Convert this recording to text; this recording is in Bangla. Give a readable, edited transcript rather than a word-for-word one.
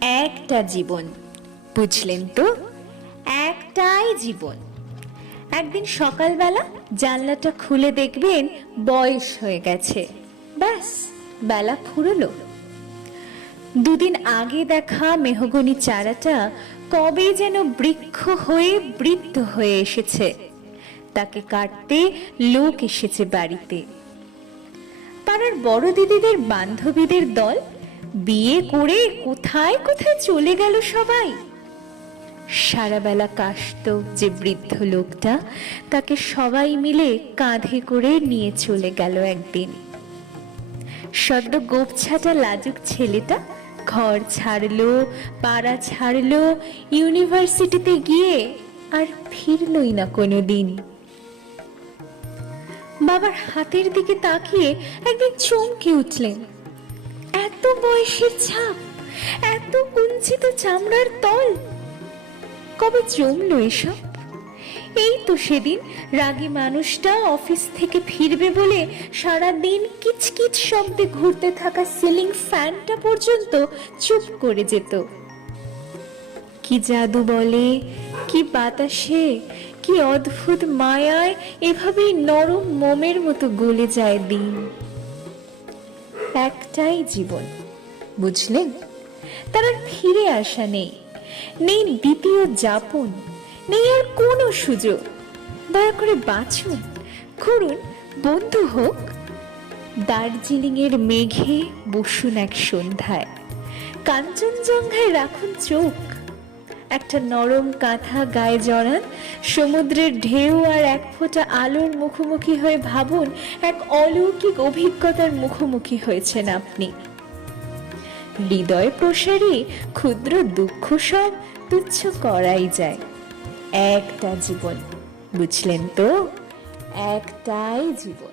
একটা জীবন, বুঝলেন তো? একটাই জীবন। একদিন সকালবেলা জানলাটা খুলে দেখবেন বয়স হয়ে গেছে, ব্যাস বেলা ফুরলো। দুদিন আগে দেখা মেহগনি চারাটা কবে যেন বৃক্ষ হয়ে বৃদ্ধ হয়ে এসেছে, তাকে কাটতে লোক এসেছে বাড়িতে। পাড়ার বড় দিদিদের বান্ধবীদের দল বিয়ে করে কোথায় কোথায় চলে গেল সবাই। সারা বেলা কাশতো যে বৃদ্ধ লোকটা, তাকে সবাই মিলে কাঁধে করে নিয়ে চলে গেল একদিন। সদ্য গোপছাটা লাজুক ছেলেটা ঘর ছাড়লো, পাড়া ছাড়লো, ইউনিভার্সিটিতে গিয়ে আর ফিরলই না কোনোদিন। বাবার হাতের দিকে তাকিয়ে একদিন চমকে উঠলেন, এত বয়সের ছাপ, এত কুঞ্চিত চামড়ার তল, কবে জমলো এসব? এই তো সেদিন রাগী মানুষটা অফিস থেকে ফিরবে বলে সারাদিন কিচকিচ শব্দে ঘুরতে থাকা সিলিং ফ্যানটা পর্যন্ত চুপ করে যেত। কি জাদু বলে, কি বাতাসে, কি অদ্ভুত মায়ায় এভাবেই নরম মোমের মতো গলে যায় দিন। একটাই জীবন, বুঝলেন? তার আর ফিরে আসা নেই, নেই দ্বিতীয় যাপন, নেই আর কোনো সুযোগ। দয়া করে বাঁচুন, করুন, বন্ধু হোক। দার্জিলিং এর মেঘে বসুন এক সন্ধ্যায়, কাঞ্চনজঙ্ঘায় রাখুন চোখ, একটা নরম কাঁথা গায়ে জড়ান, সমুদ্রের ঢেউ আর এক ফোঁটা আলোর মুখোমুখি হয়ে ভাবুন এক অলৌকিক অভিজ্ঞতার মুখোমুখি হয়েছেন আপনি। হৃদয় প্রসারী ক্ষুদ্র দুঃখ সব তুচ্ছ করাই যায়। একটা জীবন, বুঝলেন তো? একটাই জীবন।